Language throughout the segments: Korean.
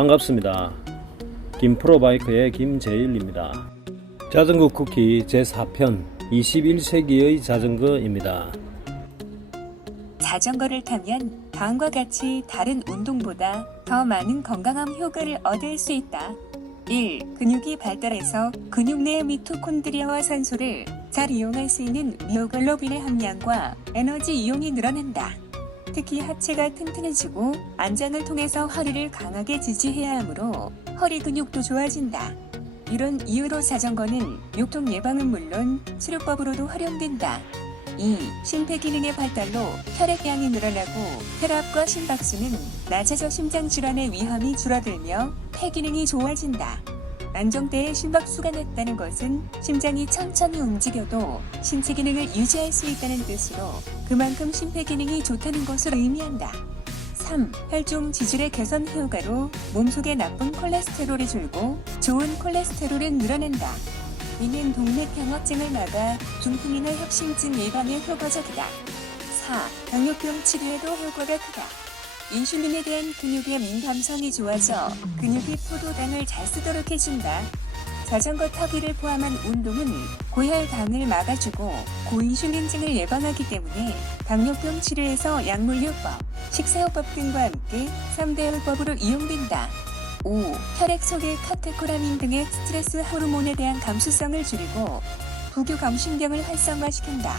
반갑습니다. 김프로바이크의 김재일입니다. 자전거 쿠키 제4편 21세기의 자전거입니다. 자전거를 타면 다음과 같이 다른 운동보다 더 많은 건강한 효과를 얻을 수 있다. 1. 근육이 발달해서 근육 내 미토콘드리아와 산소를 잘 이용할 수 있는 미오글로빈의 함량과 에너지 이용이 늘어난다. 특히 하체가 튼튼해지고 안장을 통해서 허리를 강하게 지지해야 하므로 허리 근육도 좋아진다. 이런 이유로 자전거는 요통 예방은 물론 치료법으로도 활용된다. 2. 심폐기능의 발달로 혈액량이 늘어나고 혈압과 심박수는 낮아져 심장질환의 위험이 줄어들며 폐기능이 좋아진다. 안정대에 심박수가 낮다는 것은 심장이 천천히 움직여도 신체 기능을 유지할 수 있다는 뜻으로 그만큼 심폐기능이 좋다는 것을 의미한다. 3. 혈중 지질의 개선 효과로 몸속의 나쁜 콜레스테롤이 줄고 좋은 콜레스테롤은 늘어난다. 이는 동맥경화증을 막아 중풍이나 협심증 예방에 효과적이다. 4. 당뇨병 치료에도 효과가 크다. 인슐린에 대한 근육의 민감성이 좋아져 근육이 포도당을 잘 쓰도록 해준다. 자전거 타기를 포함한 운동은 고혈당을 막아주고 고인슐린증을 예방하기 때문에 당뇨병 치료에서 약물요법, 식사요법 등과 함께 3대 요법으로 이용된다. 5. 혈액 속의 카테코라민 등의 스트레스 호르몬에 대한 감수성을 줄이고 부교감신경을 활성화시킨다.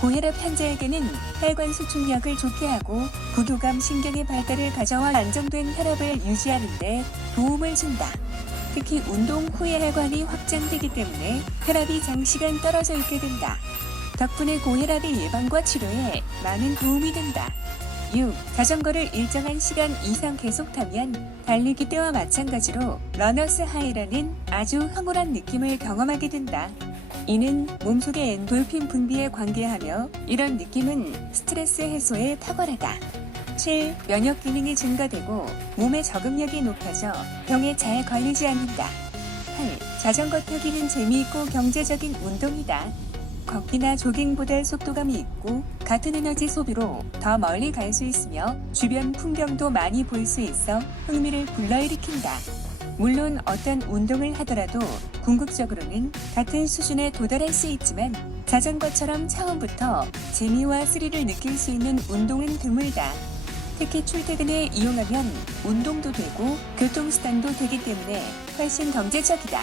고혈압 환자에게는 혈관 수축력을 좋게 하고 부교감 신경의 발달을 가져와 안정된 혈압을 유지하는 데 도움을 준다. 특히 운동 후에 혈관이 확장되기 때문에 혈압이 장시간 떨어져 있게 된다. 덕분에 고혈압의 예방과 치료에 많은 도움이 된다. 6. 자전거를 일정한 시간 이상 계속 타면 달리기 때와 마찬가지로 러너스 하이라는 아주 황홀한 느낌을 경험하게 된다. 이는 몸속의 엔돌핀 분비에 관계하며 이런 느낌은 스트레스 해소에 탁월하다. 7. 면역 기능이 증가되고 몸의 적응력이 높아져 병에 잘 걸리지 않는다. 8. 자전거 타기는 재미있고 경제적인 운동이다. 걷기나 조깅보다 속도감이 있고 같은 에너지 소비로 더 멀리 갈 수 있으며 주변 풍경도 많이 볼 수 있어 흥미를 불러일으킨다. 물론 어떤 운동을 하더라도 궁극적으로는 같은 수준에 도달할 수 있지만 자전거처럼 처음부터 재미와 스릴을 느낄 수 있는 운동은 드물다. 특히 출퇴근에 이용하면 운동도 되고 교통수단도 되기 때문에 훨씬 경제적이다.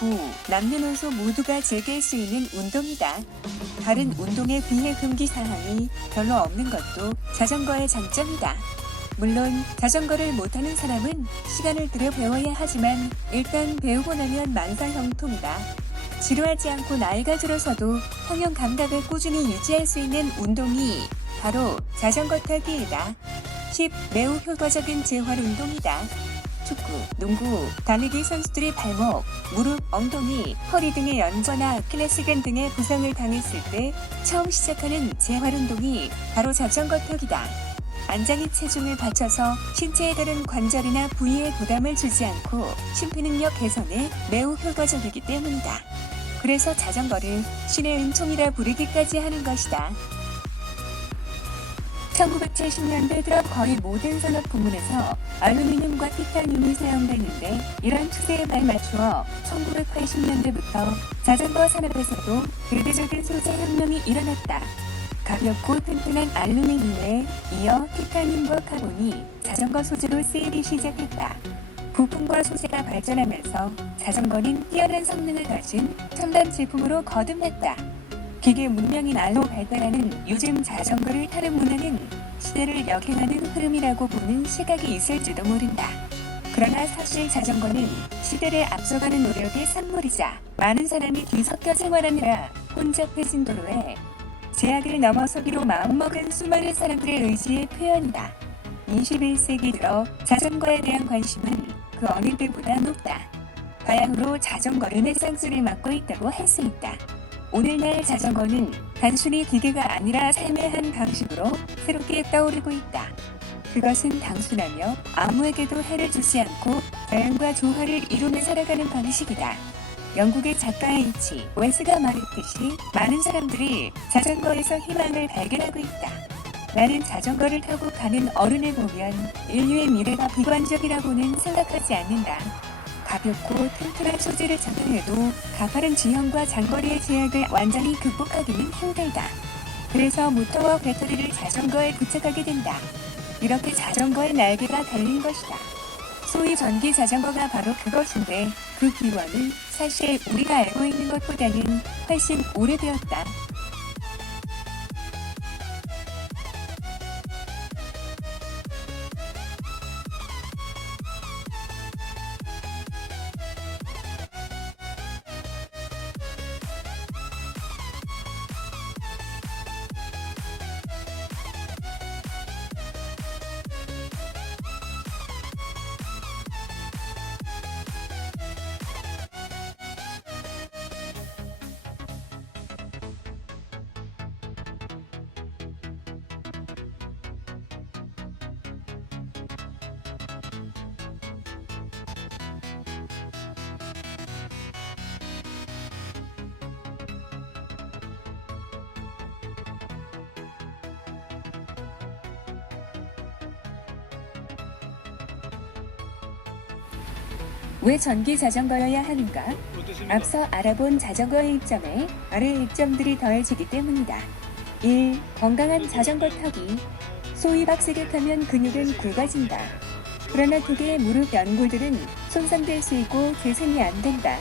9. 남녀노소 모두가 즐길 수 있는 운동이다. 다른 운동에 비해 금기사항이 별로 없는 것도 자전거의 장점이다. 물론 자전거를 못하는 사람은 시간을 들여 배워야 하지만 일단 배우고 나면 만사형통이다. 지루하지 않고 나이가 들어서도 평형 감각을 꾸준히 유지할 수 있는 운동이 바로 자전거 타기이다. 10. 매우 효과적인 재활 운동이다. 축구, 농구, 달리기 선수들이 발목, 무릎, 엉덩이, 허리 등의 연거나 아킬레스건 등의 부상을 당했을 때 처음 시작하는 재활 운동이 바로 자전거 타기다. 안장이 체중을 받쳐서 신체에 다른 관절이나 부위에 부담을 주지 않고 심폐능력 개선에 매우 효과적이기 때문이다. 그래서 자전거를 신의 은총이라 부르기까지 하는 것이다. 1970년대 들어 거의 모든 산업 부문에서 알루미늄과 티타늄이 사용됐는데 이런 추세에 발맞추어 1980년대부터 자전거 산업에서도 대대적인 소재 혁명이 일어났다. 가볍고 튼튼한 알루미늄에 이어 티타늄과 카본이 자전거 소재로 쓰이기 시작했다. 부품과 소재가 발전하면서 자전거는 뛰어난 성능을 가진 첨단 제품으로 거듭났다. 기계 문명이 날로 발달하는 요즘 자전거를 타는 문화는 시대를 역행하는 흐름이라고 보는 시각이 있을지도 모른다. 그러나 사실 자전거는 시대를 앞서가는 노력의 산물이자 많은 사람이 뒤섞여 생활하느라 혼잡해진 도로에 제약을 넘어서기로 마음먹은 수많은 사람들의 의지의 표현이다. 21세기 들어 자전거에 대한 관심은 그 어느 때보다 높다. 바야흐로 자전거 르네상스를 맞고 있다고 할 수 있다. 오늘날 자전거는 단순히 기계가 아니라 삶의 한 방식으로 새롭게 떠오르고 있다. 그것은 단순하며 아무에게도 해를 주지 않고 자연과 조화를 이루며 살아가는 방식이다. 영국의 작가 H. 웨스가 말했듯이 많은 사람들이 자전거에서 희망을 발견하고 있다. 나는 자전거를 타고 가는 어른을 보면 인류의 미래가 비관적이라고는 생각하지 않는다. 가볍고 튼튼한 소재를 적용해도 가파른 지형과 장거리의 제약을 완전히 극복하기는 힘들다. 그래서 모터와 배터리를 자전거에 부착하게 된다. 이렇게 자전거의 날개가 달린 것이다. 소위 전기 자전거가 바로 그것인데 그 기원은 사실 우리가 알고 있는 것보다는 훨씬 오래되었다. 왜 전기 자전거여야 하는가? 앞서 알아본 자전거의 이점에 아래 이점들이 더해지기 때문이다. 1. 건강한 자전거 타기. 소위 빡세게 타면 근육은 굵어진다. 그러나 기계의 무릎 연골들은 손상될 수 있고 재생이 안 된다.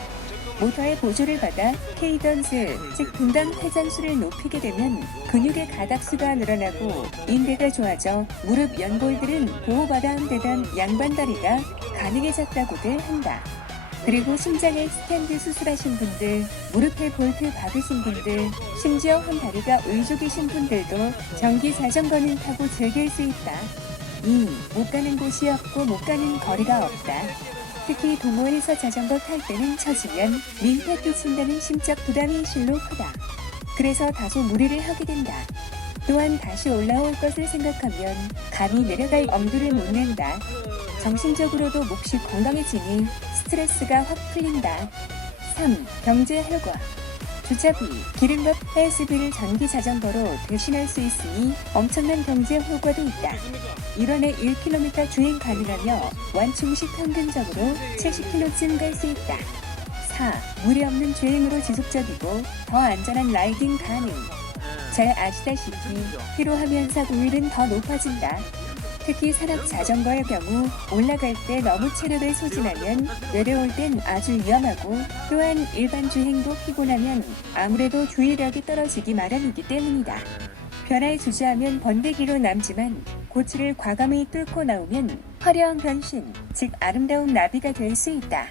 모터의 보조를 받아 케이던스, 즉 분당 회전수를 높이게 되면 근육의 가닥수가 늘어나고 인대가 좋아져 무릎 연골들은 보호받아 한 데단 양반다리가 가능해졌다고들 한다. 그리고 심장에 스탠드 수술하신 분들, 무릎에 볼트 박으신 분들, 심지어 한 다리가 의족이신 분들도 전기 자전거는 타고 즐길 수 있다. 2. 못 가는 곳이 없고 못 가는 거리가 없다. 특히 동호회에서 자전거 탈 때는 처지면 민폐 끼친다는 심적 부담이 실로 크다. 그래서 다소 무리를 하게 된다. 또한 다시 올라올 것을 생각하면 감히 내려갈 엄두를 못 낸다. 정신적으로도 몹시 건강해지니 스트레스가 확 풀린다. 3. 경제 효과. 주차비, 기름값, 헬스비를 전기 자전거로 대신할 수 있으니 엄청난 경제 효과도 있다. 1원에 1km 주행 가능하며 완충시 평균적으로 70km쯤 갈 수 있다. 4. 무리 없는 주행으로 지속적이고 더 안전한 라이딩 가능. 잘 아시다시피 피로하면 사고율은 더 높아진다. 특히 산악 자전거의 경우 올라갈 때 너무 체력을 소진하면 내려올 땐 아주 위험하고 또한 일반 주행도 피곤하면 아무래도 주의력이 떨어지기 마련이기 때문이다. 변화에 주저하면 번데기로 남지만 고치를 과감히 뚫고 나오면 화려한 변신, 즉 아름다운 나비가 될 수 있다.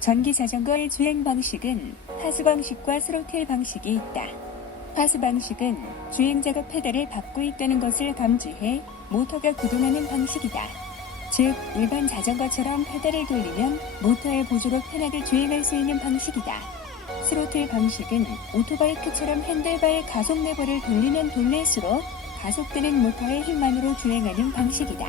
전기 자전거의 주행 방식은 하수 방식과 스로틀 방식이 있다. 하수 방식은 주행자가 페달을 밟고 있다는 것을 감지해 모터가 구동하는 방식이다. 즉, 일반 자전거처럼 페달을 돌리면 모터의 보조로 편하게 주행할 수 있는 방식이다. 스로틀 방식은 오토바이크처럼 핸들바의 가속 레버를 돌리면 돌릴수록 가속되는 모터의 힘만으로 주행하는 방식이다.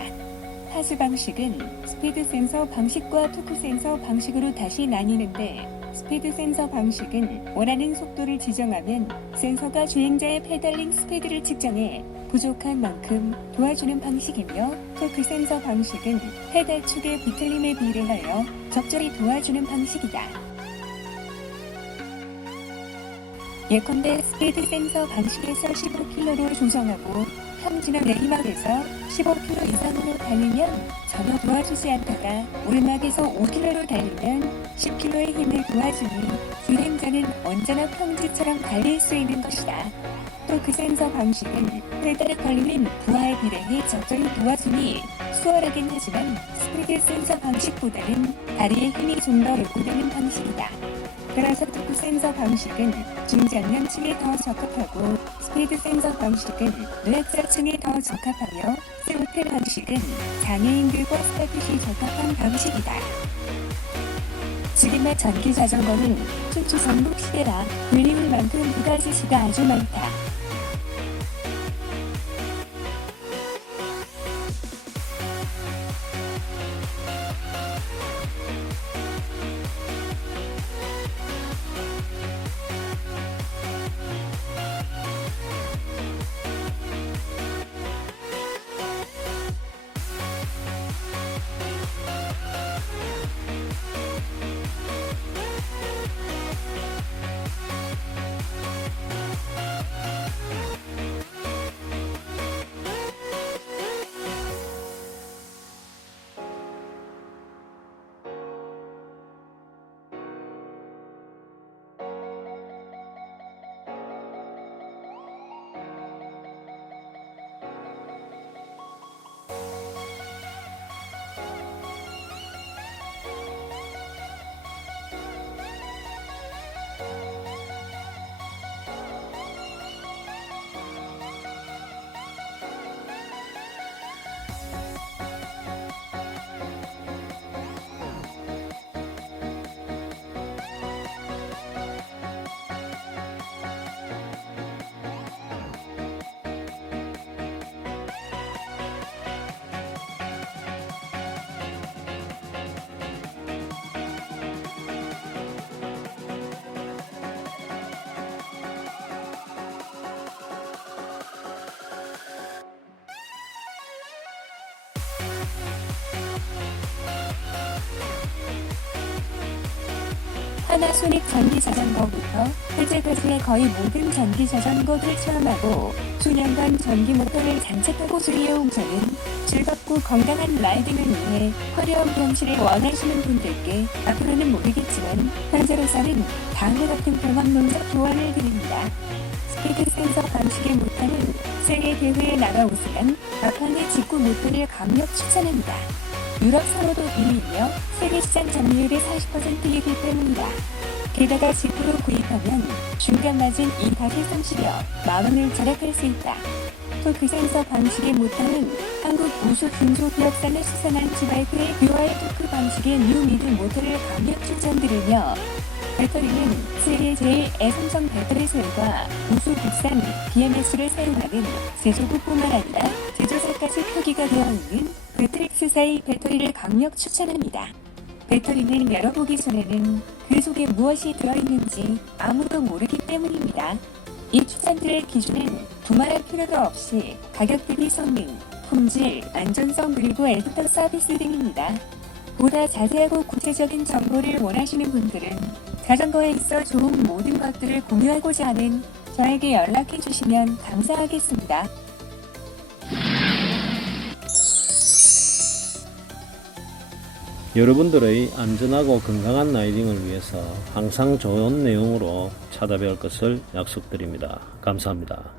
하수 방식은 스피드 센서 방식과 토크 센서 방식으로 다시 나뉘는데 스피드 센서 방식은 원하는 속도를 지정하면 센서가 주행자의 페달링 스피드를 측정해 부족한 만큼 도와주는 방식이며 토크 센서 방식은 페달 축의 비틀림에 비례하여 적절히 도와주는 방식이다. 예컨대 스피드 센서 방식에서 15km로 조정하고 평지나 내리막에서 15km 이상으로 달리면 전혀 도와주지 않다가 오르막에서 5km로 달리면 10km의 힘을 도와주니 주행자는 언제나 평지처럼 달릴 수 있는 것이다. 또 그 센서 방식은 페달에 걸리는 부하에 비례해 적절히 도와주니 수월하긴 하지만 스피드 센서 방식보다는 다리의 힘이 좀 더 요구되는 방식이다. 따라서 토크 센서 방식은 중장년층에 더 적합하고 스피드 센서 방식은 노약자층에 더 적합하며 스로틀 방식은 장애인들과 스타트시 적합한 방식이다. 지금의 전기 자전거는 춘추 전국 시대라 불리울 만큼 부가지수가 아주 많다. 파나소닉 전기 자전거부터 현재까지의 거의 모든 전기 자전거를 체험하고 수년간 전기 모터를 장착하고 수리해온 저는 즐겁고 건강한 라이딩을 위해 화려한 경치를 원하시는 분들께 앞으로는 모르겠지만 현재로서는 다음과 같은 경험 농작 조언을 드립니다. 스피드 센서 방식의 모터는 세계 대회에 나가 우승한 마판의 직구 모터를 강력 추천합니다. 유럽 선호도 1위이며 세계 시장 점유율의 40%이기 때문이다. 게다가 직구로 구입하면 중간 마진 2-30여 만원을 절약할 수 있다. 토크 센서 방식의 모터는 한국 우수 중소기업산을 수산한 지바이크의 듀얼 토크 방식의 뉴미드 모터를 강력 추천드리며 배터리는 세계 제일의 삼성 배터리셀과 우수 국산 BMS를 사용하는 제조국뿐만 아니라 제조사까지 표기가 되어 있는 배트릭스사의 배터리를 강력 추천합니다. 배터리는 열어보기 전에는 그 속에 무엇이 들어있는지 아무도 모르기 때문입니다. 이 추천들의 기준은 두말할 필요도 없이 가격 대비 성능, 품질, 안전성 그리고 애프터 서비스 등입니다. 보다 자세하고 구체적인 정보를 원하시는 분들은 자전거에 있어 좋은 모든 것들을 공유하고자 하는 저에게 연락해 주시면 감사하겠습니다. 여러분들의 안전하고 건강한 라이딩을 위해서 항상 좋은 내용으로 찾아뵐 것을 약속드립니다. 감사합니다.